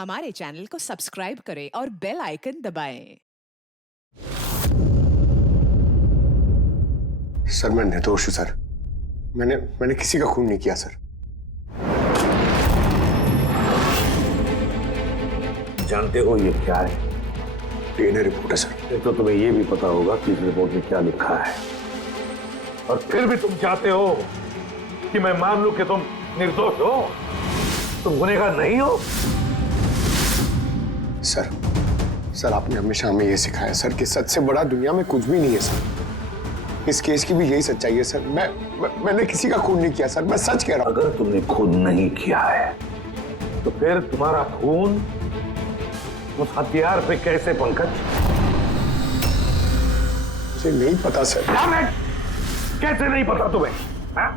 हमारे चैनल को सब्सक्राइब करें और बेल आइकन दबाएं। सर मैं निर्दोष हूं सर। मैंने किसी का खून नहीं किया सर। जानते हो ये क्या है? डीएनए रिपोर्ट है सर। फिर तो तुम्हें ये भी पता होगा कि इस रिपोर्ट में क्या लिखा है, और फिर भी तुम चाहते हो कि मैं मान लूं कि तुम निर्दोष हो, तुम गुनहगार नहीं हो। सर आपने हमेशा हमें यह सिखाया सर कि सच से बड़ा दुनिया में कुछ भी नहीं है सर। इस केस की भी यही सच्चाई है सर। मैंने किसी का खून नहीं किया सर, मैं सच कह रहा हूं। अगर तुमने खून नहीं किया है तो फिर तुम्हारा खून उस हथियार पे कैसे, पंकज? मुझे नहीं पता सर। कैसे नहीं पता तुम्हें? हा?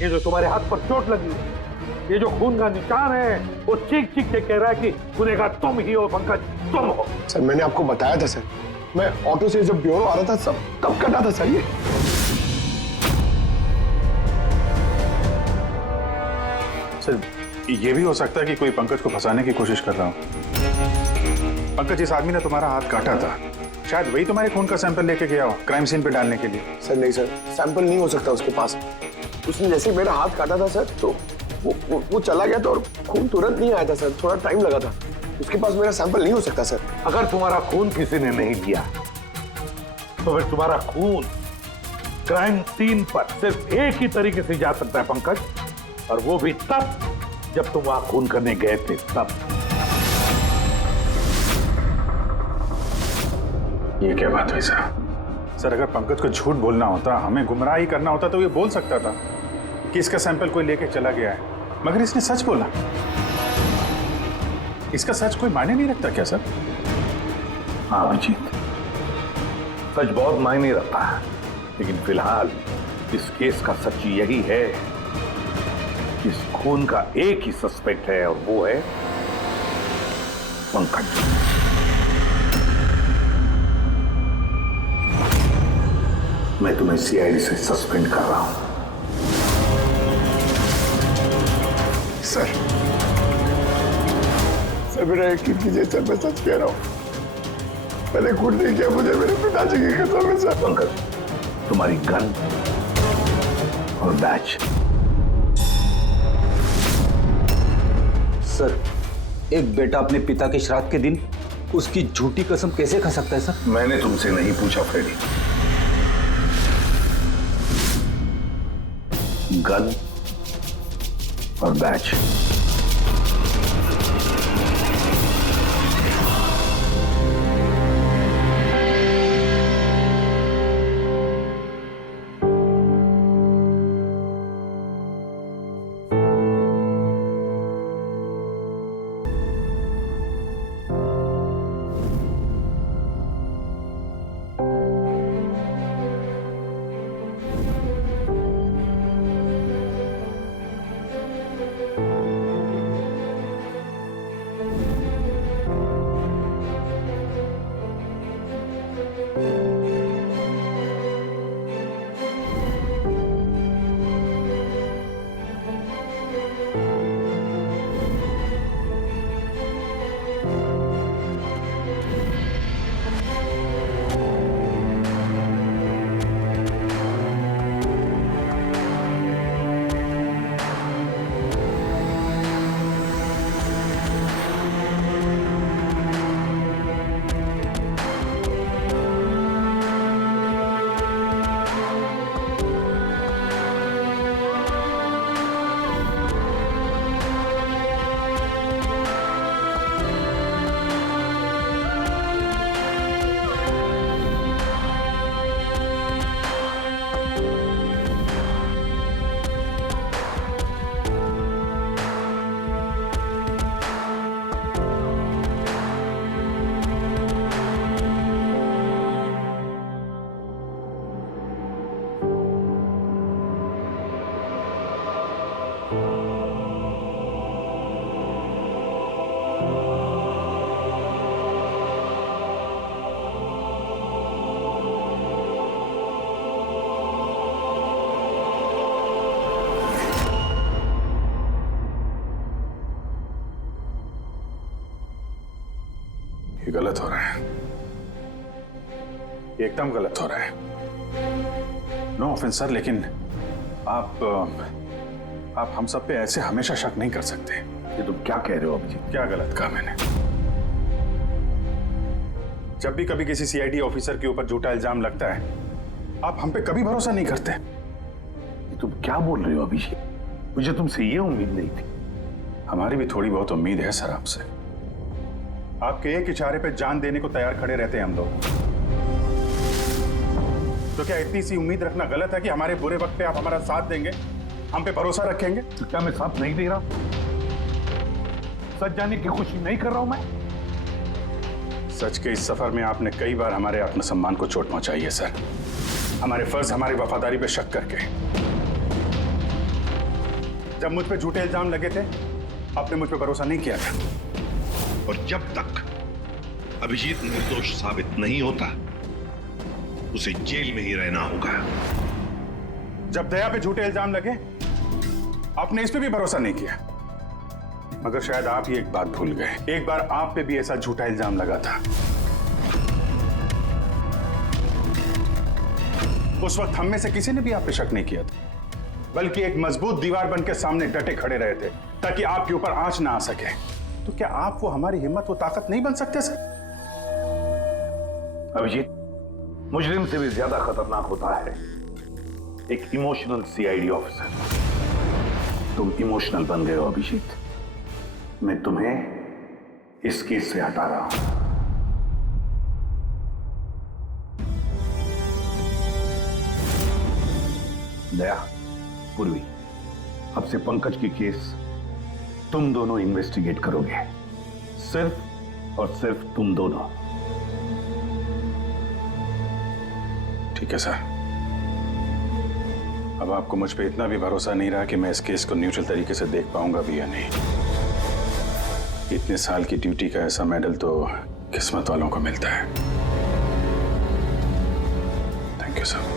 ये जो तुम्हारे हाथ पर चोट लगी है, ये जो खून का निशान है, वो चीख चीख के कह रहा है कि गुनहगार तुम ही हो पंकज, तुम हो। सर मैंने आपको बताया था सर, मैं ऑटो से जब ब्यूरो आ रहा था सब तब कटा था सर। सर ये भी हो सकता है कि कोई पंकज को फंसाने की कोशिश कर रहा हो। पंकज, इस आदमी ने तुम्हारा हाथ काटा था, शायद वही तुम्हारे खून का सैंपल लेके गया हो क्राइम सीन पे डालने के लिए। सर नहीं सर, सैंपल नहीं हो सकता उसके पास। उसने जैसे ही मेरा हाथ काटा था सर तो वो चला गया था और खून तुरंत नहीं आया था सर, थोड़ा टाइम लगा था। उसके पास मेरा सैंपल नहीं हो सकता सर। अगर तुम्हारा खून किसी ने नहीं दिया तो फिर तुम्हारा खून क्राइम सीन पर सिर्फ एक ही तरीके से जा सकता है पंकज, और वो भी तब जब तुम वहां खून करने गए थे तब। ये क्या बात हुई सर? सर अगर पंकज को झूठ बोलना होता, हमें गुमराह ही करना होता तो ये बोल सकता था कि इसका सैंपल कोई लेके चला गया है, मगर इसने सच बोला। इसका सच कोई मायने नहीं रखता क्या सर? हाँ अभिजीत, सच बहुत मायने रखता है, लेकिन फिलहाल इस केस का सच यही है कि इस खून का एक ही सस्पेक्ट है, और वो है पंकज। मैं तुम्हें सीआईडी से सस्पेंड कर रहा हूं। सर मेरा यकीन कीजिए सर, मैं सच कह रहा हूं। मैंने खून नहीं किया, मुझे मेरे पिताजी की कसम है सर। पंकज, तुम्हारी गन और बैच। सर, एक बेटा अपने पिता के श्राद्ध के दिन उसकी झूठी कसम कैसे खा सकता है सर? मैंने तुमसे नहीं पूछा फ्रेडी। गन और बैच। ये गलत हो रहा है, ये एकदम गलत हो रहा है। नो ऑफेंस सर, लेकिन आप हम सब पे ऐसे हमेशा शक नहीं कर सकते। ये तुम क्या कह रहे हो अभिजीत? क्या गलत कहा मैंने? जब भी कभी किसी सीआईडी ऑफिसर के ऊपर झूठा इल्जाम लगता है, आप हम पे कभी भरोसा नहीं करते। ये तुम क्या बोल रहे हो अभिजीत? मुझे तुमसे ये उम्मीद नहीं थी। हमारी भी थोड़ी बहुत उम्मीद है सर आपसे। आपके एक इशारे पे जान देने को तैयार खड़े रहते हैं हम लोग। तो क्या इतनी सी उम्मीद रखना गलत है कि हमारे बुरे वक्त पे आप हमारा साथ देंगे, हम पे भरोसा रखेंगे? तो क्या मैं साथ नहीं दे रहा? सच जाने की कोशिश नहीं कर रहा हूं मैं? सच के इस सफर में आपने कई बार हमारे आत्मसम्मान को चोट पहुंचाई है सर, हमारे फर्ज, हमारी वफादारी पे शक करके। जब मुझ पे झूठे इल्जाम लगे थे, आपने मुझ पे भरोसा नहीं किया था। और जब तक अभिजीत निर्दोष साबित नहीं होता, उसे जेल में ही रहना होगा। जब दया पे झूठे इल्जाम लगे, आपने इस पे भी भरोसा नहीं किया। मगर शायद आप ही एक बात भूल गए, एक बार आप पे भी ऐसा झूठा इल्जाम लगा था। उस वक्त हम में से किसी ने भी आप पे शक नहीं किया था, बल्कि एक मजबूत दीवार बनकर सामने डटे खड़े रहे थे ताकि आपके ऊपर आंच ना आ सके। तो क्या आप वो हमारी हिम्मत, वो ताकत नहीं बन सकते सर? अभिजीत, मुजरिम से भी ज्यादा खतरनाक होता है एक इमोशनल सीआईडी ऑफिसर। तुम इमोशनल बन गए हो अभिजीत। मैं तुम्हें इस केस से हटा रहा हूं। दया, पूर्वी, अब से पंकज की केस तुम दोनों इन्वेस्टिगेट करोगे, सिर्फ और सिर्फ तुम दोनों। ठीक है सर। अब आपको मुझ पे इतना भी भरोसा नहीं रहा कि मैं इस केस को न्यूट्रल तरीके से देख पाऊंगा भी या नहीं। इतने साल की ड्यूटी का ऐसा मेडल तो किस्मत वालों को मिलता है। Thank you sir.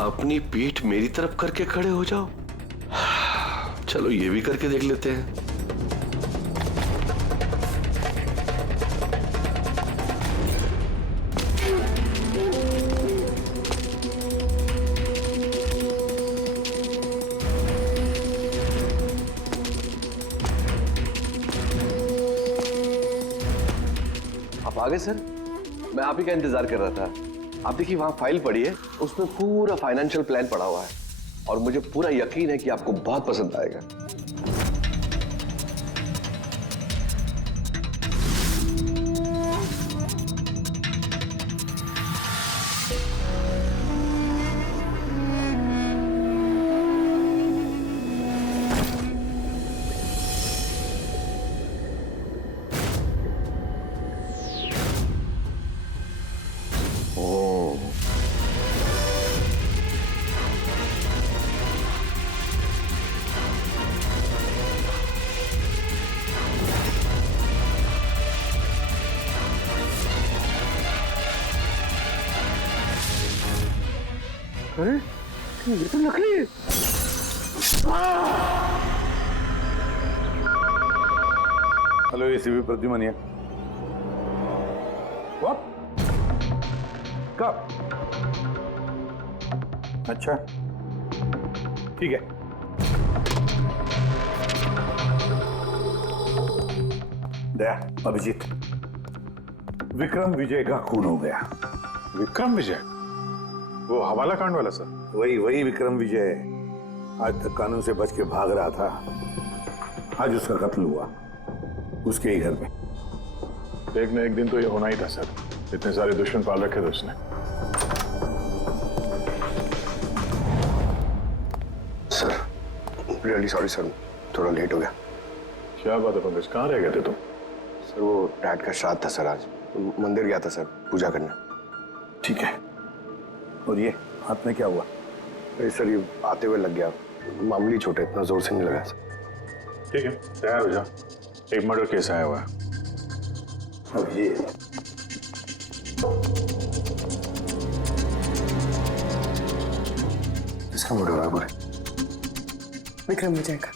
अपनी पीठ मेरी तरफ करके खड़े हो जाओ। चलो ये भी करके देख लेते हैं। आप आ गए सर? मैं आप ही का इंतजार कर रहा था। आप देखिए वहां फाइल पड़ी है, उसमें पूरा फाइनेंशियल प्लान पड़ा हुआ है और मुझे पूरा यकीन है कि आपको बहुत पसंद आएगा। अरे ये तो नकली है। हेलो एसीपी प्रद्युमन है। What? कब? अच्छा ठीक है। दया, अभिजीत, विक्रम विजय का खून हो गया। विक्रम विजय, वो हवाला कांड वाला सर? वही विक्रम विजय आज तक कानून से बच के भाग रहा था। आज उसका कत्ल हुआ उसके ही घर में। एक न एक दिन तो ये होना ही था सर, इतने सारे दुश्मन पाल रखे थे उसने। सर रियली सॉरी सर, थोड़ा लेट हो गया। क्या बात है पंकज, कहाँ रह गए थे तुम? सर वो डैड का श्राद्ध था सर, आज मंदिर गया था सर पूजा करने। ठीक है, और ये हाथ में क्या हुआ? अरे सर ये आते हुए लग गया, मामूली चोट है, इतना जोर से नहीं लगा सर। ठीक है, तैयार हो जाओ, एक मर्डर केस आया हुआ है। अब ये किसका मर्डर है? बुरे विक्रम विजय का।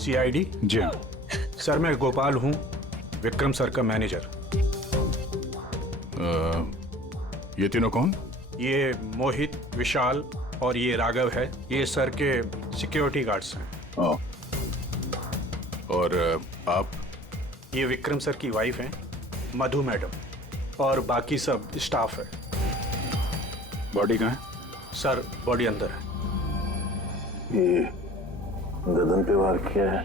CID? जी हाँ। सर मैं गोपाल हूँ, विक्रम सर का मैनेजर। ये तीनों कौन? ये मोहित, विशाल और ये राघव है, ये सर के सिक्योरिटी गार्ड्स हैं। और आप? ये विक्रम सर की वाइफ हैं, मधु मैडम, और बाकी सब स्टाफ है। बॉडी कहाँ है? सर बॉडी अंदर है। ये गर्दन पे वार किया है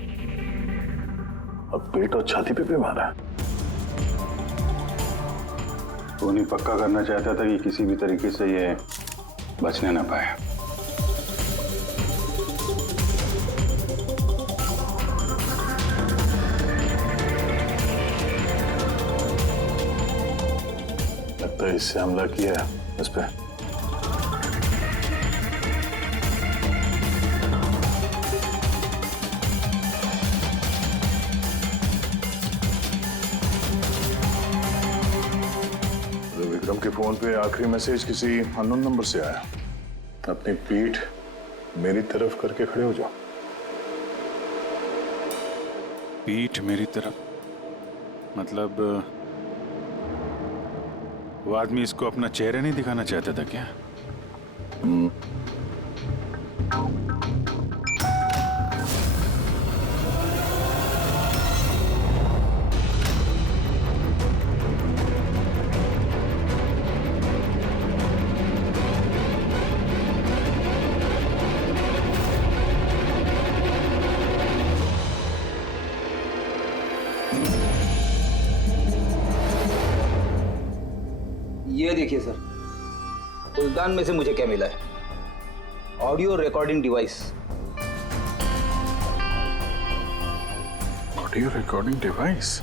और पेट और छाती पे भी मारा है। वो नहीं पक्का करना चाहता था कि किसी भी तरीके से ये बचने ना पाए। लगता है इससे हमला किया है उस पे। विक्रम के फोन पे आखिरी मैसेज किसी अननोन नंबर से आया। अपनी पीठ मेरी तरफ करके खड़े हो जाओ। पीठ मेरी तरफ मतलब वो आदमी इसको अपना चेहरा नहीं दिखाना चाहता था क्या? ये देखिए सर, फुलदान में से मुझे क्या मिला है? Audio recording device. Audio recording device?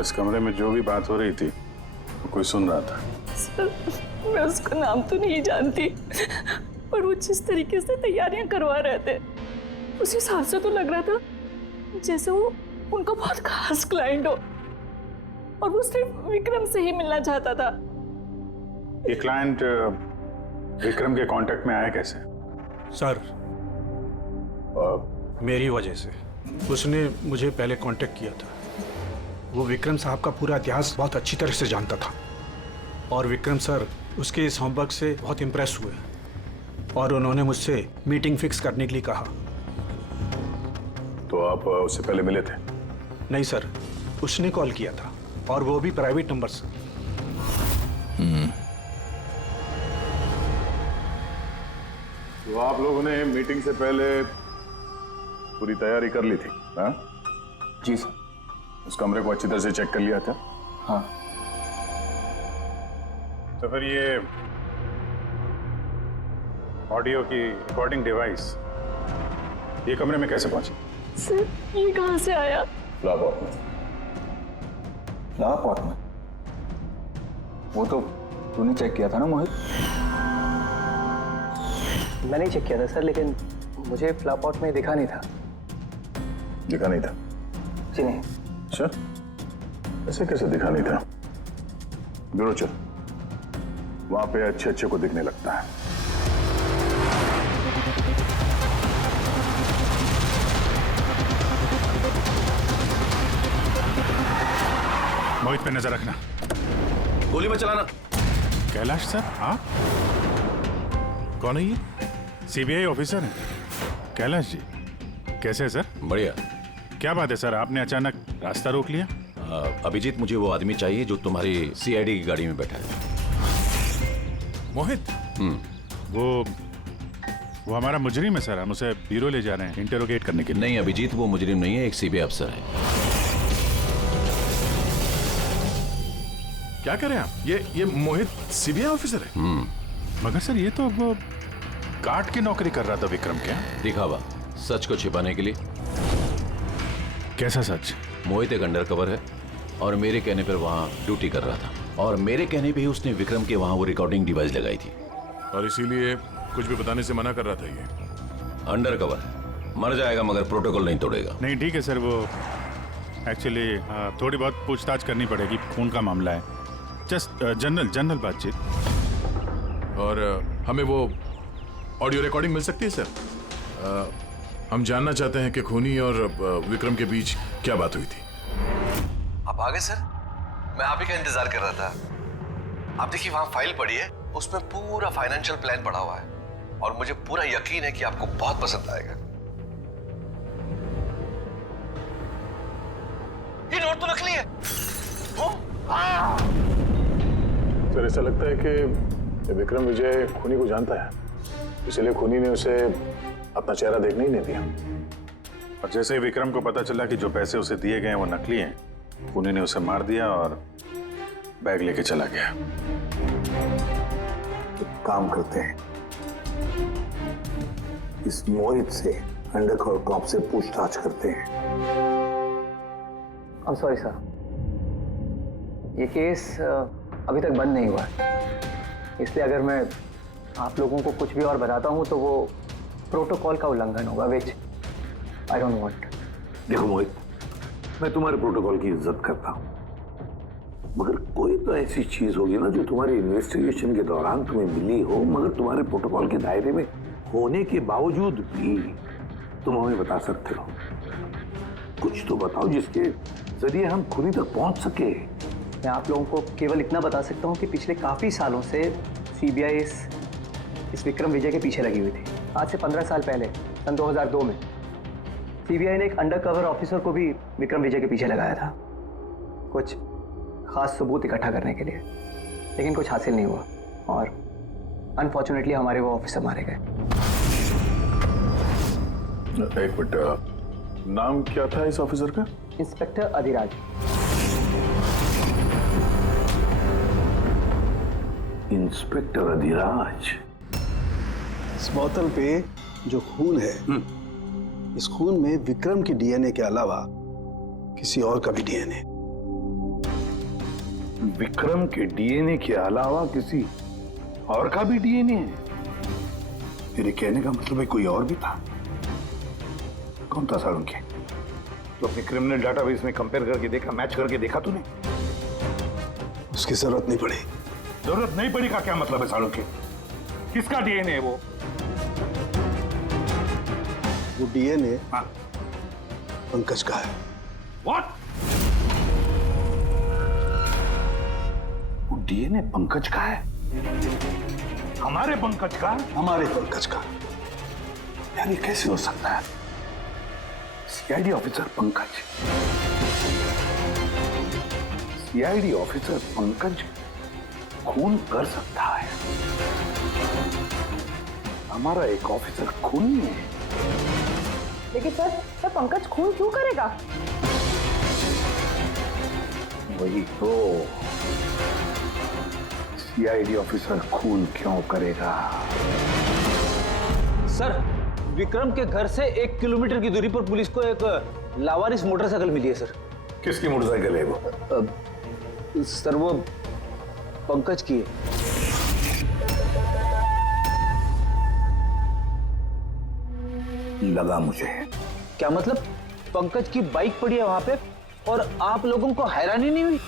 इस कमरे में जो भी बात हो रही थी वो कोई सुन रहा था। सर मैं उसका नाम तो नहीं जानती, पर वो जिस तरीके से तैयारियां करवा रहे थे उस हिसाब से तो लग रहा था जैसे वो उनका बहुत खास क्लाइंट हो और वो सिर्फ विक्रम से ही मिलना चाहता था। ये क्लाइंट विक्रम के कांटेक्ट में आया कैसे? सर मेरी वजह से उसने मुझे पहले कांटेक्ट किया था। वो विक्रम साहब का पूरा इतिहास बहुत अच्छी तरह से जानता था और विक्रम सर उसके इस होमवर्क से बहुत इम्प्रेस हुए और उन्होंने मुझसे मीटिंग फिक्स करने के लिए कहा। तो आप उससे पहले मिले थे? नहीं सर, उसने कॉल किया था और वो भी प्राइवेट नंबर से। तो आप लोगों ने मीटिंग से पहले पूरी तैयारी कर ली थी? हाँ जी सर। उस कमरे को अच्छी तरह से चेक कर लिया था? हाँ। तो फिर ये ऑडियो की रिकॉर्डिंग डिवाइस ये कमरे में कैसे पहुंची? सर ये कहाँ से आया? फ्लावर में। फ्लावर पॉट में? वो तो तूने चेक किया था ना मोहित? मैंने चेक किया था सर, लेकिन मुझे फ्लावर पॉट में दिखा नहीं था। दिखा नहीं था? जी नहीं। अच्छा, ऐसे कैसे दिखा नहीं था? ब्यूरो चल, वहां पे अच्छे अच्छे को दिखने लगता है। मोहित पे नजर रखना। गोली में चलाना। कैलाश सर, आप? कौन है ये? सीबीआई ऑफिसर है कैलाश जी। कैसे है सर? बढ़िया। क्या बात है सर, आपने अचानक रास्ता रोक लिया? अभिजीत, मुझे वो आदमी चाहिए जो तुम्हारी सीआईडी की गाड़ी में बैठा है। मोहित? वो हमारा मुजरिम है सर, हम उसे ब्यूरो ले जा रहे हैं इंटरोगेट करने के लिए। नहीं अभिजीत, वो मुजरिम नहीं है, एक सीबीआई अफसर है। क्या करें आप? ये मोहित सीबीआई ऑफिसर है? मगर सर ये तो वो गार्ड की नौकरी कर रहा था विक्रम। क्या दिखावा, सच को छिपाने के लिए। कैसा सच? मोहित एक अंडर कवर है और मेरे कहने पर वहाँ ड्यूटी कर रहा था, और मेरे कहने पे ही उसने विक्रम के वहाँ वो रिकॉर्डिंग डिवाइस लगाई थी। और इसीलिए कुछ भी बताने से मना कर रहा था ये। अंडर कवर है, मर जाएगा मगर प्रोटोकॉल नहीं तोड़ेगा। नहीं ठीक है सर, वो एक्चुअली थोड़ी बहुत पूछताछ करनी पड़ेगी, खून का मामला है। जस्ट जनरल बातचीत। और हमें वो ऑडियो रिकॉर्डिंग मिल सकती है सर? हम जानना चाहते हैं कि खूनी और विक्रम के बीच क्या बात हुई थी। आप आ गए सर? मैं आप ही का इंतजार कर रहा था। आप देखिए वहां फाइल पड़ी है, उसमें पूरा फाइनेंशियल प्लान पड़ा हुआ है और मुझे पूरा यकीन है कि आपको बहुत पसंद आएगा। ये नोट तो नकली है। सर ऐसा लगता है कि विक्रम विजय खूनी को जानता है, इसलिए खूनी ने उसे अपना चेहरा देखने ही नहीं दिया। और जैसे ही विक्रम को पता चला कि जो पैसे उसे दिए गए वो नकली हैं, खूनी ने उसे मार दिया और बैग लेके चला गया। तो काम करते हैं, इस मोहित से अंडरकवर कॉप से पूछताछ करते हैं। I'm sorry सर, ये केस अभी तक बंद नहीं हुआ है, इसलिए अगर मैं आप लोगों को कुछ भी और बताता हूँ तो वो प्रोटोकॉल का उल्लंघन होगा, विच आई डोंट वांट। देखो मोहित, मैं तुम्हारे प्रोटोकॉल की इज्जत करता हूँ, मगर कोई तो ऐसी चीज होगी ना जो तुम्हारी इन्वेस्टिगेशन के दौरान तुम्हें मिली हो, मगर तुम्हारे प्रोटोकॉल के दायरे में होने के बावजूद भी तुम हमें बता सकते हो। कुछ तो बताओ जिसके जरिए हम खूनी तक पहुंच सके। मैं आप लोगों को केवल इतना बता सकता हूँ कि पिछले काफ़ी सालों से सीबीआई इस विक्रम विजय के पीछे लगी हुई थी। आज से 15 साल पहले सन 2002 में सीबीआई ने एक अंडरकवर ऑफिसर को भी विक्रम विजय के पीछे लगाया था, कुछ खास सबूत इकट्ठा करने के लिए, लेकिन कुछ हासिल नहीं हुआ और अनफॉर्चुनेटली हमारे वो ऑफिसर मारे गए। एक मिनट, नाम क्या था इस ऑफिसर का? इंस्पेक्टर अधिराज। इंस्पेक्टर अधिराज। इस बोतल पे जो खून है, इस खून में विक्रम की डीएनए के अलावा किसी और का भी डीएनए। विक्रम के डीएनए के अलावा किसी और का भी डीएनए है? मेरे कहने का मतलब है कोई और भी था। कौन था सालुंखे? तो अपने क्रिमिनल डाटाबेस में कंपेयर करके देखा, मैच करके देखा तूने? उसकी जरूरत नहीं पड़ी। जरूरत नहीं पड़ी का क्या मतलब है सालुंखे? किसका डीएनए है वो? वो डीएनए पंकज का है। What? वो डीएनए पंकज का है? हमारे पंकज का? हमारे पंकज का। यार ये कैसे हो सकता है? CID officer Pankaj, CID officer Pankaj खून कर सकता है? हमारा एक ऑफिसर खून नहीं है। लेकिन सर पंकज खून क्यों करेगा? वही तो, सीआईडी ऑफिसर खून क्यों करेगा? सर, विक्रम के घर से 1 किलोमीटर की दूरी पर पुलिस को एक लावारिस मोटरसाइकिल मिली है सर। किसकी मोटरसाइकिल है वो? सर वो पंकज की है। लगा मुझे। क्या मतलब? पंकज की बाइक पड़ी है वहां पे और आप लोगों को हैरानी नहीं हुई?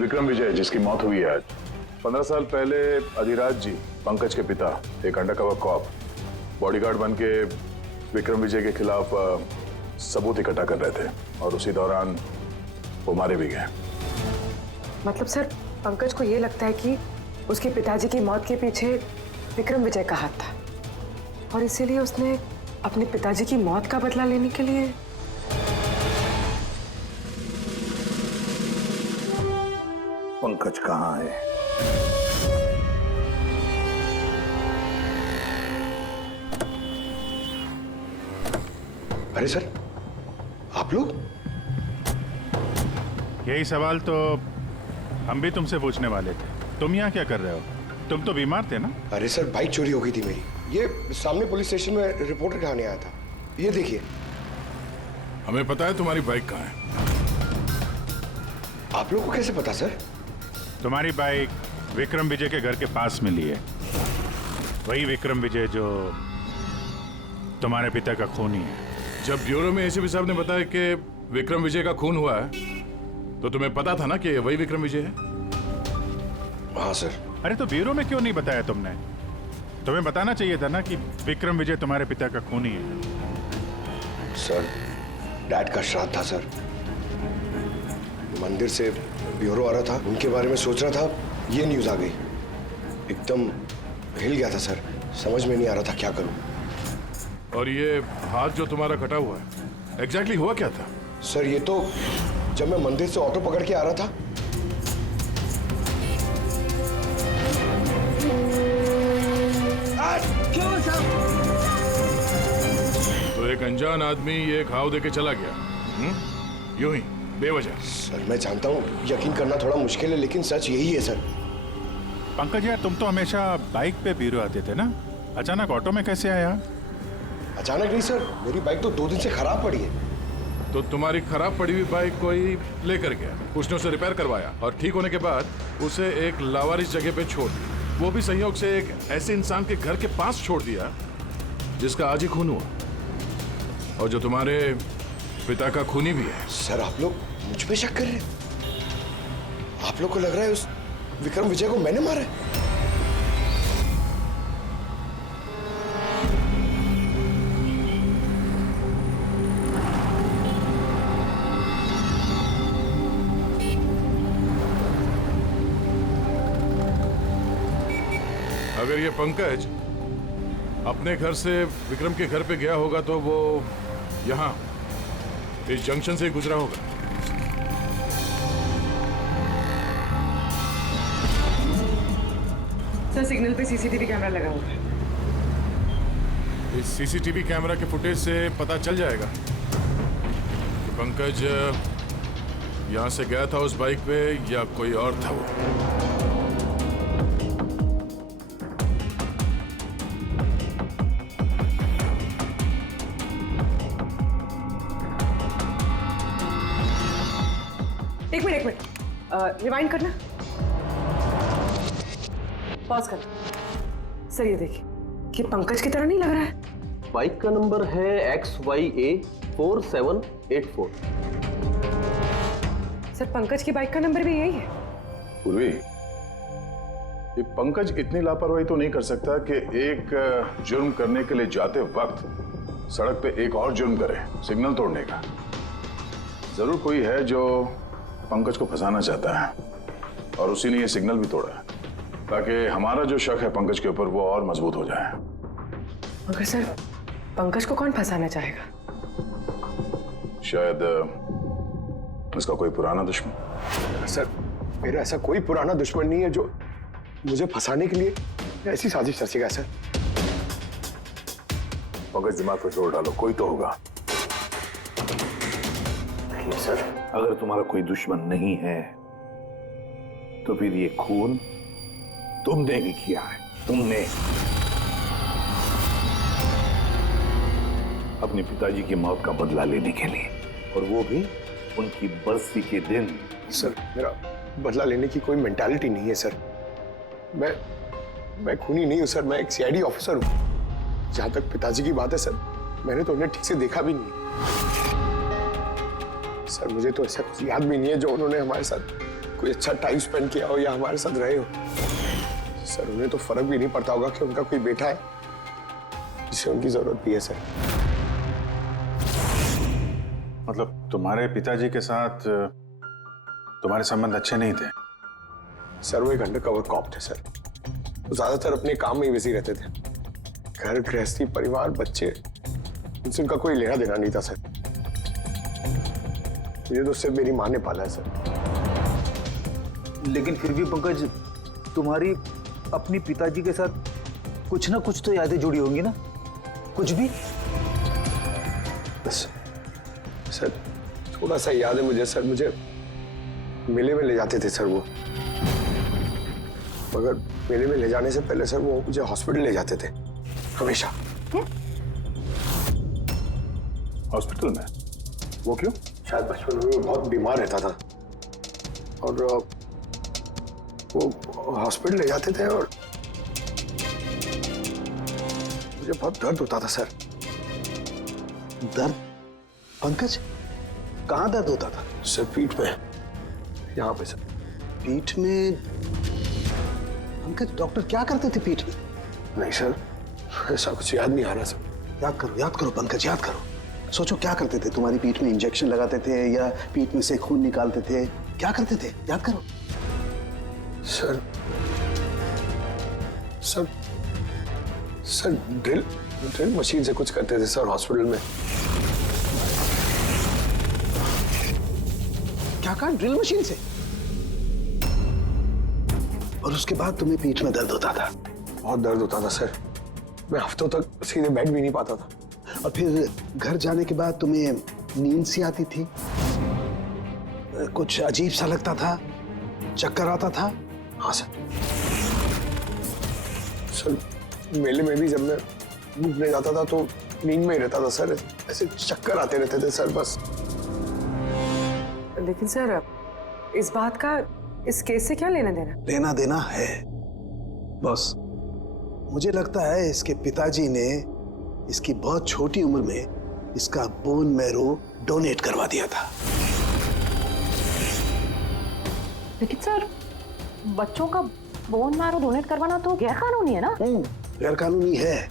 विक्रम विजय जिसकी मौत हुई है आज, 15 साल पहले अधिराज जी, पंकज के पिता, एक अंडरकवर कॉप, बॉडीगार्ड बन के विक्रम विजय के खिलाफ सबूत इकट्ठा कर रहे थे और उसी दौरान वो मारे भी गए। मतलब सर, पंकज को ये लगता है कि उसके पिताजी की मौत के पीछे विक्रम विजय का हाथ था और इसीलिए उसने अपने पिताजी की मौत का बदला लेने के लिए। पंकज कहाँ है? अरे सर, आप लोग? यही सवाल तो हम भी तुमसे पूछने वाले थे। तुम यहाँ क्या कर रहे हो? तुम तो बीमार थे ना? अरे सर, बाइक चोरी हो गई थी मेरी। ये सामने पुलिस स्टेशन में रिपोर्ट लिखाने आया था। ये देखिए। हमें पता है तुम्हारी बाइक कहाँ है। आप लोगों को कैसे पता सर? तुम्हारी बाइक विक्रम विजय के घर के पास मिली है। वही विक्रम विजय जो तुम्हारे पिता का खूनी है। जब ब्यूरो में एसीपी साहब ने बताया कि विक्रम विजय का खून हुआ है, तो तुम्हें पता था ना कि वही विक्रम विजय है? हाँ सर। अरे तो ब्यूरो में क्यों नहीं बताया तुमने? तुम्हें बताना चाहिए था ना कि विक्रम विजय तुम्हारे पिता का खूनी है। सर, डैड का श्राद्ध था सर। मंदिर से ब्यूरो आ रहा था, उनके बारे में सोच रहा था, ये न्यूज आ गई। एकदम हिल गया था सर, समझ में नहीं आ रहा था क्या करूं। और ये हाथ जो तुम्हारा कटा हुआ है, एग्जैक्टली हुआ क्या था? सर, ये तो जब मैं मंदिर से ऑटो पकड़ के आ रहा था, क्यों साहब? तो एक अनजान आदमी ये घाव देके चला गया, यूं ही बेवजह। सर, मैं जानता हूँ यकीन करना थोड़ा मुश्किल है, लेकिन सच यही है सर। पंकज यार, तुम तो हमेशा बाइक पे ब्यूरो आते थे ना, अचानक ऑटो में कैसे आया? अचानक नहीं सर, मेरी बाइक तो 2 दिन से खराब पड़ी है। तो तुम्हारी खराब पड़ी हुई बाइक कोई लेकर गया, उसने उसे रिपेयर करवाया और ठीक होने के बाद उसे एक लावारिस जगह पे छोड़ दिया। वो भी संयोग से एक ऐसे इंसान के घर के पास छोड़ दिया जिसका आज ही खून हुआ और जो तुम्हारे पिता का खूनी भी है। सर, आप लोग मुझ पे शक कर रहे हैं? आप लोग को लग रहा है उस विक्रम विजय को मैंने मारा है? अगर ये पंकज अपने घर से विक्रम के घर पे गया होगा तो वो यहाँ इस जंक्शन से ही गुजरा होगा। सर, सिग्नल पे सीसीटीवी कैमरा लगा हुआ है। इस सीसीटीवी कैमरा के फुटेज से पता चल जाएगा कि पंकज यहाँ से गया था उस बाइक पे या कोई और था वो। एक मिनट रिवाइंड करना, पॉज कर। सर, ये देखिए, कि पंकज की तरह नहीं लग रहा है। बाइक का नंबर है XYA4784। सर, पंकज की बाइक का नंबर भी यही है। पूर्वी, ये पंकज इतनी लापरवाही तो नहीं कर सकता कि एक जुर्म करने के लिए जाते वक्त सड़क पे एक और जुर्म करे, सिग्नल तोड़ने का। जरूर कोई है जो पंकज को फंसाना चाहता है और उसी ने ये सिग्नल भी तोड़ा है ताकि हमारा जो शक है पंकज के ऊपर वो और मजबूत हो जाए। मगर सर, पंकज को कौन फंसाना चाहेगा? शायद उसका कोई पुराना दुश्मन। सर, मेरा ऐसा कोई पुराना दुश्मन नहीं है जो मुझे फंसाने के लिए ऐसी साजिश रचेगा। सर, पंकज, दिमाग पर जोर डालो, कोई तो होगा। नहीं सर, अगर तुम्हारा कोई दुश्मन नहीं है तो फिर ये खून तुमने ही किया है। तुमने अपने पिताजी की मौत का बदला लेने के लिए, और वो भी उनकी बरसी के दिन। सर, मेरा बदला लेने की कोई मेंटालिटी नहीं है सर। मैं खूनी नहीं हूं सर, मैं एक सीआईडी ऑफिसर हूं। जहां तक पिताजी की बात है सर, मैंने तो उन्हें ठीक से देखा भी नहीं। सर मुझे तो ऐसा कुछ याद भी नहीं है जो उन्होंने हमारे साथ कोई अच्छा टाइम स्पेंड किया हो या हमारे साथ रहे हो। सर उन्हें तो फर्क भी नहीं पड़ता होगा कि उनका कोई बेटा है जिसे उनकी जरूरत भी है। सर मतलब तुम्हारे पिताजी के साथ तुम्हारे संबंध अच्छे नहीं थे? सर वो एक अंडरकवर कॉप थे सर। वो ज्यादातर अपने काम में ही बिजी रहते थे। घर गृहस्थी परिवार बच्चे उनसे उनका कोई लेना देना नहीं था सर। मुझे तो सिर्फ मेरी माँ ने पाला है सर। लेकिन फिर भी पंकज, तुम्हारी अपनी पिताजी के साथ कुछ ना कुछ तो यादें जुड़ी होंगी ना? कुछ भी? बस सर थोड़ा सा याद है मुझे सर। मुझे मेले में ले जाते थे सर वो, मगर मेले में ले जाने से पहले सर वो मुझे हॉस्पिटल ले जाते थे हमेशा। हॉस्पिटल में? वो क्यों? शायद बचपन में वो बहुत बीमार रहता था और वो हॉस्पिटल ले जाते थे और मुझे बहुत दर्द होता था सर। दर्द? पंकज, कहाँ दर्द होता था? सर पीठ में, यहाँ पे सर। पीठ में? पंकज, डॉक्टर क्या करते थे पीठ में? नहीं सर, ऐसा कुछ याद नहीं आ रहा सर। याद करो पंकज, याद करो। सोचो क्या करते थे? तुम्हारी पीठ में इंजेक्शन लगाते थे या पीठ में से खून निकालते थे? क्या करते थे? याद करो। Sir sir sir drill machine से कुछ करते थे सर हॉस्पिटल में। क्या कहा? ड्रिल मशीन से? और उसके बाद तुम्हें पीठ में दर्द होता था? बहुत दर्द होता था सर। मैं हफ्तों तक सीधे बैठ भी नहीं पाता था। और फिर घर जाने के बाद तुम्हें नींद सी आती थी? कुछ अजीब सा लगता था? चक्कर आता था? हाँ सर। सर मेले में भी जब मैं घूमने जाता था तो नींद में ही रहता था सर। ऐसे चक्कर आते रहते थे सर बस। लेकिन सर इस बात का इस केस से क्या लेना देना? लेना देना है बॉस। मुझे लगता है इसके पिताजी ने इसकी बहुत छोटी उम्र में इसका बोन मैरो डोनेट करवा दिया था। लेकिन सर बच्चों का बोन मैरो डोनेट करवाना तो गैर कानूनी है ना? गैर कानूनी है,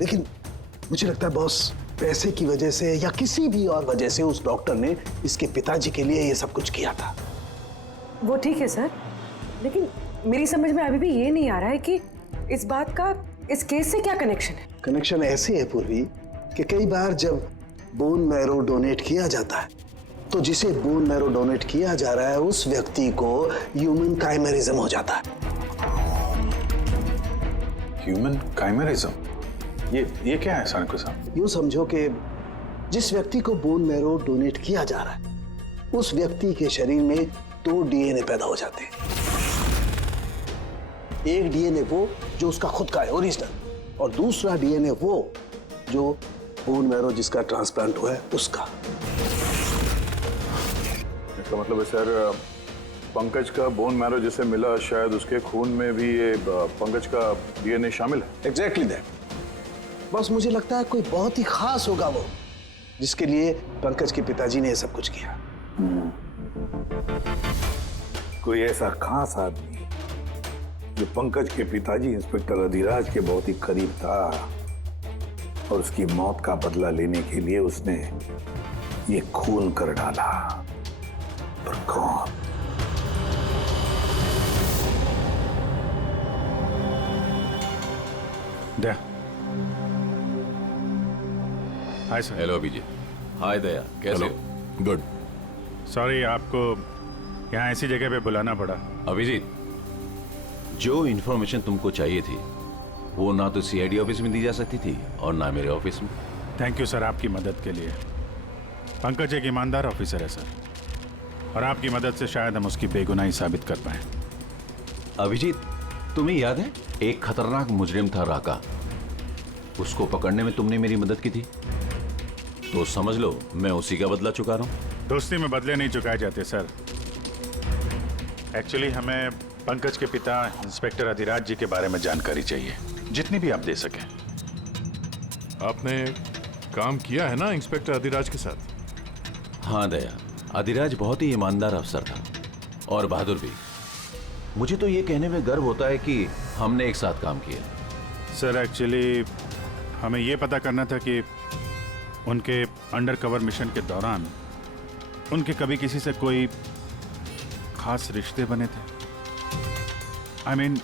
लेकिन मुझे लगता है बॉस पैसे की वजह से या किसी भी और वजह से उस डॉक्टर ने इसके पिताजी के लिए ये सब कुछ किया था। वो ठीक है सर, लेकिन मेरी समझ में अभी भी ये नहीं आ रहा है कि इस बात का इस केस से क्या कनेक्शन है? कनेक्शन ऐसे है पूर्वी कि कई बार जब बोन मैरो डोनेट किया जाता है तो जिसे बोन मैरो डोनेट किया जा रहा है उस व्यक्ति को ह्यूमन काइमेरिज्म हो जाता है। ह्यूमन काइमेरिज्म? ये क्या है सानकू साहब? यूं समझो कि जिस व्यक्ति को बोन मैरो डोनेट किया जा रहा है उस व्यक्ति के शरीर में 2 डीएनए पैदा हो जाते हैं। एक डीएनए वो जो उसका खुद का है ओरिजिनल, और दूसरा डीएनए वो जो बोन मैरो जिसका ट्रांसप्लांट हुआ है उसका। इसका मतलब है सर पंकज का बोन मैरो जिसे मिला शायद उसके खून में भी ये पंकज का डीएनए शामिल है। Exactly that. बस मुझे लगता है कोई बहुत ही खास होगा वो जिसके लिए पंकज के पिताजी ने ये सब कुछ किया। कोई ऐसा खास आदमी जो पंकज के पिताजी इंस्पेक्टर अधिराज के बहुत ही करीब था और उसकी मौत का बदला लेने के लिए उसने ये खून कर डाला। पर कौन? Daya. Hi sir. Hello Abhijeet. Hi Daya, कैसे हो? गुड। सॉरी आपको यहाँ ऐसी जगह पे बुलाना पड़ा। अभिजीत, जो इन्फॉर्मेशन तुमको चाहिए थी वो ना तो सीआईडी ऑफिस में दी जा सकती थी और ना मेरे ऑफिस में। थैंक यू सर आपकी मदद के लिए। पंकज एक ईमानदार ऑफिसर है सर, और आपकी मदद से शायद हम उसकी बेगुनाही साबित कर पाए। अभिजीत, तुम्हें याद है एक खतरनाक मुजरिम था राका, उसको पकड़ने में तुमने मेरी मदद की थी, तो समझ लो मैं उसी का बदला चुका रहा हूं। दोस्ती में बदले नहीं चुकाए जाते सर। एक्चुअली हमें पंकज के पिता इंस्पेक्टर अधिराज जी के बारे में जानकारी चाहिए, जितनी भी आप दे सकें। आपने काम किया है ना इंस्पेक्टर अधिराज के साथ? हाँ दया, अधिराज बहुत ही ईमानदार अफसर था और बहादुर भी। मुझे तो ये कहने में गर्व होता है कि हमने एक साथ काम किया। सर एक्चुअली हमें ये पता करना था कि उनके अंडर कवर मिशन के दौरान उनके कभी किसी से कोई खास रिश्ते बने थे। I mean,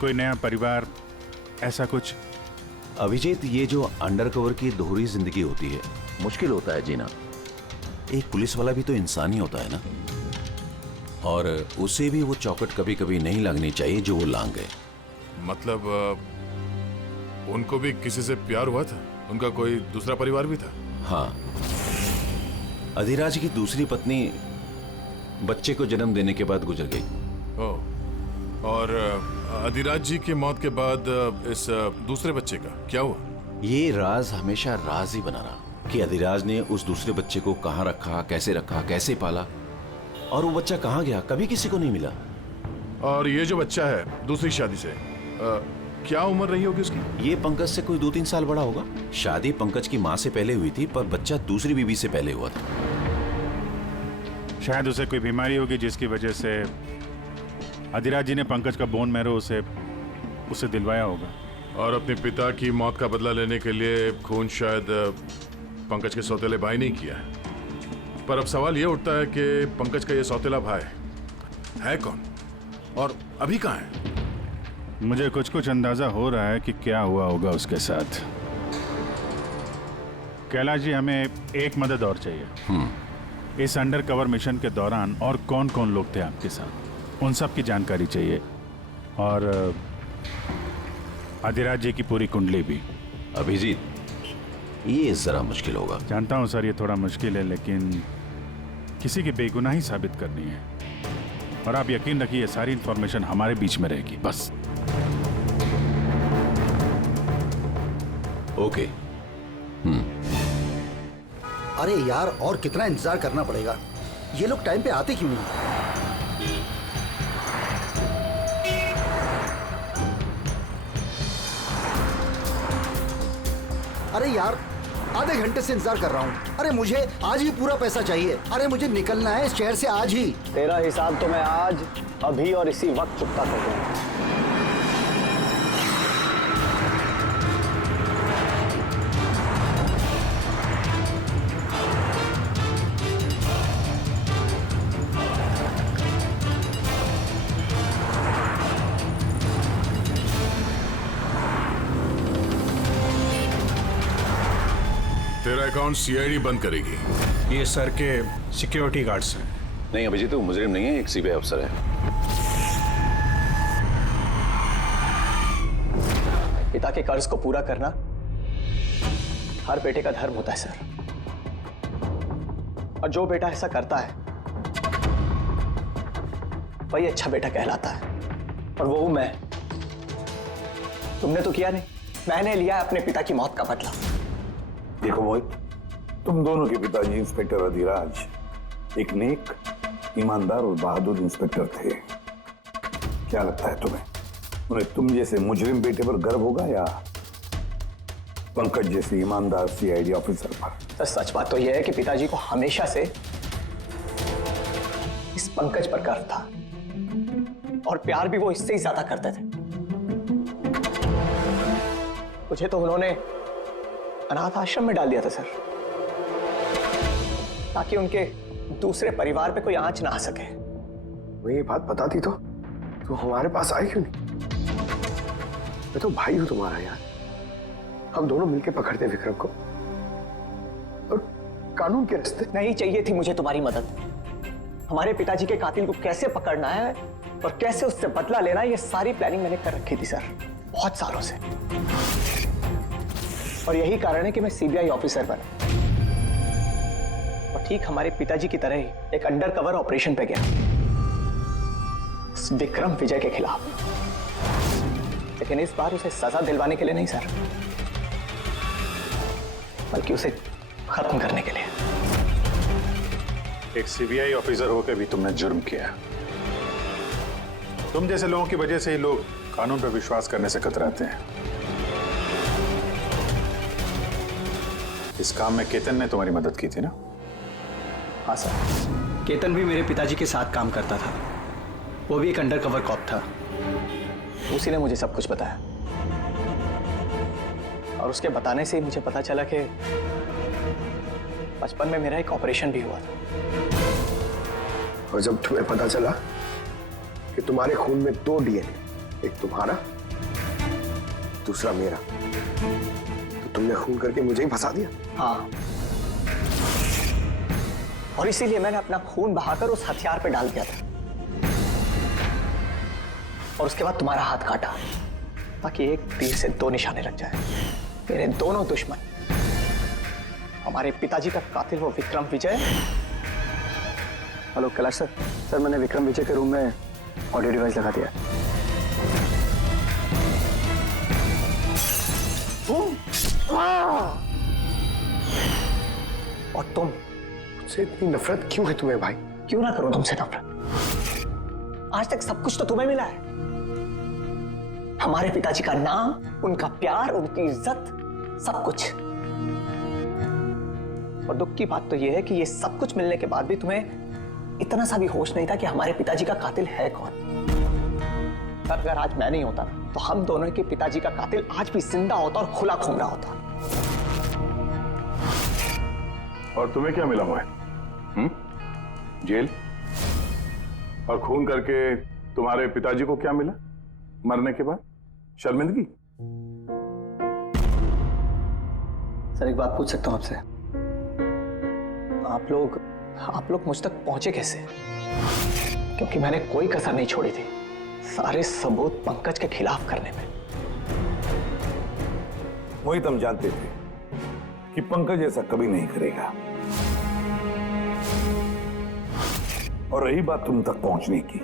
कोई नया परिवार, ऐसा कुछ। अभिजीत, ये जो अंडर कवर की दोहरी जिंदगी होती है, मुश्किल होता है जीना। एक पुलिस वाला भी तो इंसान ही होता है ना, और उसे भी वो चौकट कभी कभी नहीं लगनी चाहिए जो वो लांग गए। मतलब उनको भी किसी से प्यार हुआ था? उनका कोई दूसरा परिवार भी था? हाँ, अधिराज की दूसरी पत्नी बच्चे को जन्म देने के बाद गुजर गई। ओह, और अधिराज जी की मौत के बाद इस दूसरे बच्चे का क्या हुआ? ये राज हमेशा राज ही बना रहा कि अधिराज ने उस दूसरे बच्चे को कहाँ रखा, कैसे पाला, और वो बच्चा कहाँ गया, कभी किसी को नहीं मिला। और ये जो बच्चा है दूसरी शादी से, क्या उम्र रही होगी उसकी? ये पंकज से कोई 2-3 साल बड़ा होगा। शादी पंकज की माँ से पहले हुई थी, पर बच्चा दूसरी बीवी से पहले हुआ था। शायद उसे कोई बीमारी होगी जिसकी वजह से अधिराज जी ने पंकज का बोन मैरो उसे दिलवाया होगा। और अपने पिता की मौत का बदला लेने के लिए खून शायद पंकज के सौतेले भाई नहीं किया है। पर अब सवाल ये उठता है कि पंकज का ये सौतेला भाई है कौन और अभी कहाँ है? मुझे कुछ अंदाजा हो रहा है कि क्या हुआ होगा उसके साथ। कैलाश जी, हमें एक मदद और चाहिए। इस अंडर कवर मिशन के दौरान और कौन कौन लोग थे आपके साथ, उन सब की जानकारी चाहिए, और अधिराज जी की पूरी कुंडली भी। अभिजीत, ये जरा मुश्किल होगा। जानता हूं सर, ये थोड़ा मुश्किल है, लेकिन किसी की बेगुनाही साबित करनी है, और आप यकीन रखिए ये सारी इंफॉर्मेशन हमारे बीच में रहेगी, बस। ओके। अरे यार, और कितना इंतजार करना पड़ेगा? ये लोग टाइम पे आते क्यों नहीं? अरे यार, आधे घंटे से इंतजार कर रहा हूँ। अरे मुझे आज ही पूरा पैसा चाहिए। अरे मुझे निकलना है इस शहर से आज ही। तेरा हिसाब तो मैं आज, अभी और इसी वक्त चुकता कर दूंगा। तेरा अकाउंट सीआईडी बंद करेगी। ये सर के सिक्योरिटी गार्ड्स हैं। नहीं अभिजीत, तो मुजरिम नहीं है, एक सीबीआई अफसर है। पिता के कर्ज को पूरा करना हर बेटे का धर्म होता है सर, और जो बेटा ऐसा करता है वही अच्छा बेटा कहलाता है, और वो हूं मैं। तुमने तो किया नहीं, मैंने लिया अपने पिता की मौत का बदला। देखो मोहित, तुम दोनों के पिताजी इंस्पेक्टर अधिराज एक नेक, ईमानदार और बहादुर इंस्पेक्टर थे। क्या लगता है तुम्हें, उन्हें तुम जैसे मुजरिम बेटे पर गर्व होगा या पंकज जैसे ईमानदार सीआईडी ऑफिसर पर? तो सच बात तो यह है कि पिताजी को हमेशा से इस पंकज पर गर्व था, और प्यार भी वो इससे ही ज्यादा करते थे। मुझे तो उन्होंने अनाथ आश्रम में डाल दिया था सर, ताकि उनके दूसरे परिवार पे कोई आंच ना आ सके। वो ये बात बताती तो हमारे पास आई क्यों नहीं? मैं तो भाई हूं तुम्हारा यार। हम दोनों मिलके पकड़ते विक्रम को, और कानून के रास्ते। नहीं चाहिए थी मुझे तुम्हारी मदद। हमारे पिताजी के कातिल को कैसे पकड़ना है और कैसे उससे बदला लेना है, ये सारी प्लानिंग मैंने कर रखी थी सर, बहुत सालों से। और यही कारण है कि मैं सीबीआई ऑफिसर बना, और ठीक हमारे पिताजी की तरह ही एक अंडर कवर ऑपरेशन पे गया विक्रम विजय के खिलाफ। लेकिन इस बार उसे सजा दिलवाने के लिए नहीं सर, बल्कि उसे खत्म करने के लिए। एक सीबीआई ऑफिसर होकर भी तुमने जुर्म किया। तुम जैसे लोगों की वजह से ही लोग कानून पर विश्वास करने से कतराते हैं। इस काम में केतन ने तुम्हारी मदद की थी ना? हाँ सर, केतन भी मेरे पिताजी के साथ काम करता था। वो भी एक अंडरकवर कॉप था। उसी ने मुझे सब कुछ बताया और उसके बताने से ही मुझे पता चला कि बचपन में मेरा एक ऑपरेशन भी हुआ था। और जब तुम्हें पता चला कि तुम्हारे खून में 2 डीएनए, एक तुम्हारा दूसरा मेरा, तो तुमने खून करके मुझे ही फंसा दिया। हाँ, और इसीलिए मैंने अपना खून बहाकर उस हथियार पे डाल दिया था और उसके बाद तुम्हारा हाथ काटा ताकि एक तीर से 2 निशाने लग जाए। मेरे दोनों दुश्मन, हमारे पिताजी का कातिल वो विक्रम विजय। हेलो कैलाश सर, सर मैंने विक्रम विजय के रूम में ऑडियो डिवाइस लगा दिया। और तुम, मुझसे इतनी नफरत क्यों है तुम्हें भाई? क्यों ना करो तुमसे नफरत? आज तक सब कुछ तो तुम्हें मिला है। हमारे पिताजी का नाम, उनका प्यार, उनकी इज्जत, सब कुछ। और दुख की बात तो यह है कि ये सब कुछ मिलने के बाद भी तुम्हें इतना सा भी होश नहीं था कि हमारे पिताजी का कातिल है कौन। अगर आज मैं नहीं होता तो हम दोनों के पिताजी का कातिल आज भी जिंदा होता और खुला घूम रहा होता। और तुम्हें क्या मिला मोहित? जेल? और खून करके तुम्हारे पिताजी को क्या मिला मरने के बाद? शर्मिंदगी? सर एक बात पूछ सकता हूं आपसे? आप लोग मुझ तक पहुंचे कैसे? क्योंकि मैंने कोई कसर नहीं छोड़ी थी सारे सबूत पंकज के खिलाफ करने में। मोहित, हम जानते थे कि पंकज ऐसा कभी नहीं करेगा। और रही बात तुम तक पहुंचने की,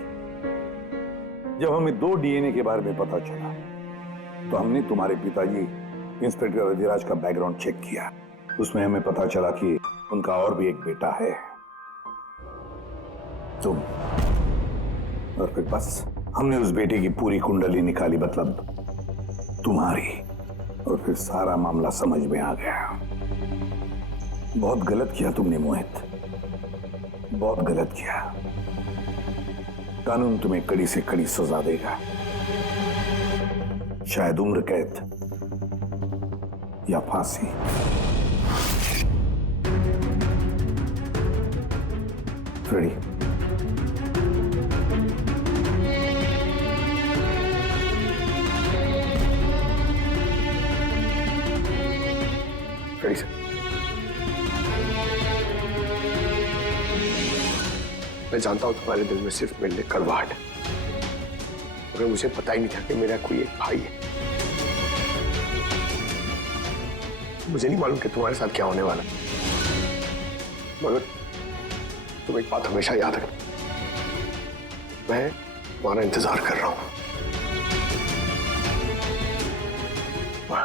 जब हमें 2 डीएनए के बारे में पता चला तो हमने तुम्हारे पिताजी इंस्पेक्टर अधिराज का बैकग्राउंड चेक किया। उसमें हमें पता चला कि उनका और भी एक बेटा है, तुम। और फिर बस हमने उस बेटे की पूरी कुंडली निकाली, मतलब तुम्हारी। और फिर सारा मामला समझ में आ गया। बहुत गलत किया तुमने मोहित, बहुत गलत किया। कानून तुम्हें कड़ी से कड़ी सजा देगा, शायद उम्र कैद या फांसी। रेडी? Ready sir. मैं जानता हूं तुम्हारे दिल में सिर्फ मेरे लिए कड़वाहट है, मगर मुझे पता ही नहीं था कि मेरा कोई एक भाई है। मुझे नहीं मालूम कि तुम्हारे साथ क्या होने वाला, मगर तुम एक बात हमेशा याद रखना, मैं तुम्हारा इंतजार कर रहा हूं।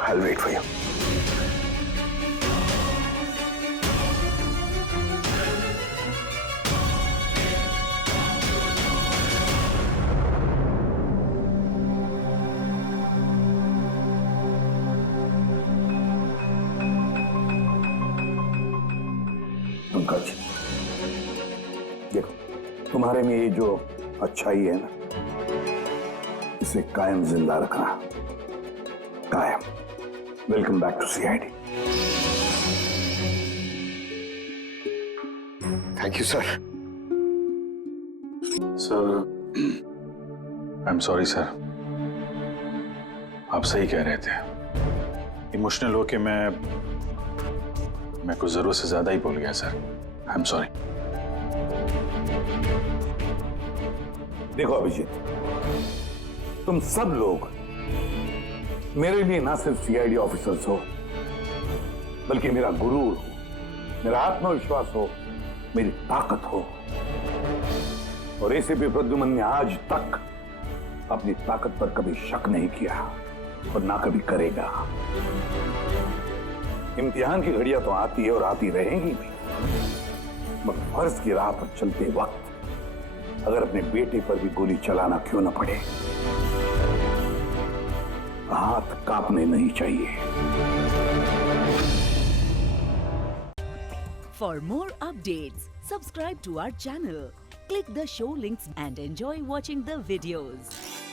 I'll wait for you. Pankaj, देखो, तुम्हारे में ये जो अच्छाई है ना, इसे कायम जिंदा रखना, कायम। Welcome back to CID. Thank you sir. Sir, I am sorry sir. आप सही कह रहे थे। इमोशनल होके मैं कुछ जरूरत से ज्यादा ही बोल गया सर। I am sorry. देखो अभिजीत, तुम सब लोग मेरे लिए ना सिर्फ सीआईडी ऑफिसर्स हो, बल्कि मेरा गुरूर हो, मेरा आत्मविश्वास हो, मेरी ताकत हो। और एसीपी प्रद्युमन ने आज तक अपनी ताकत पर कभी शक नहीं किया और ना कभी करेगा। इम्तिहान की घड़ियां तो आती है और आती रहेंगी भी, मगर फर्ज की राह पर चलते वक्त अगर अपने बेटे पर भी गोली चलाना क्यों न पड़े, हाथ कांपने नहीं चाहिए। For more updates, subscribe to our channel, click the show links and enjoy watching the videos.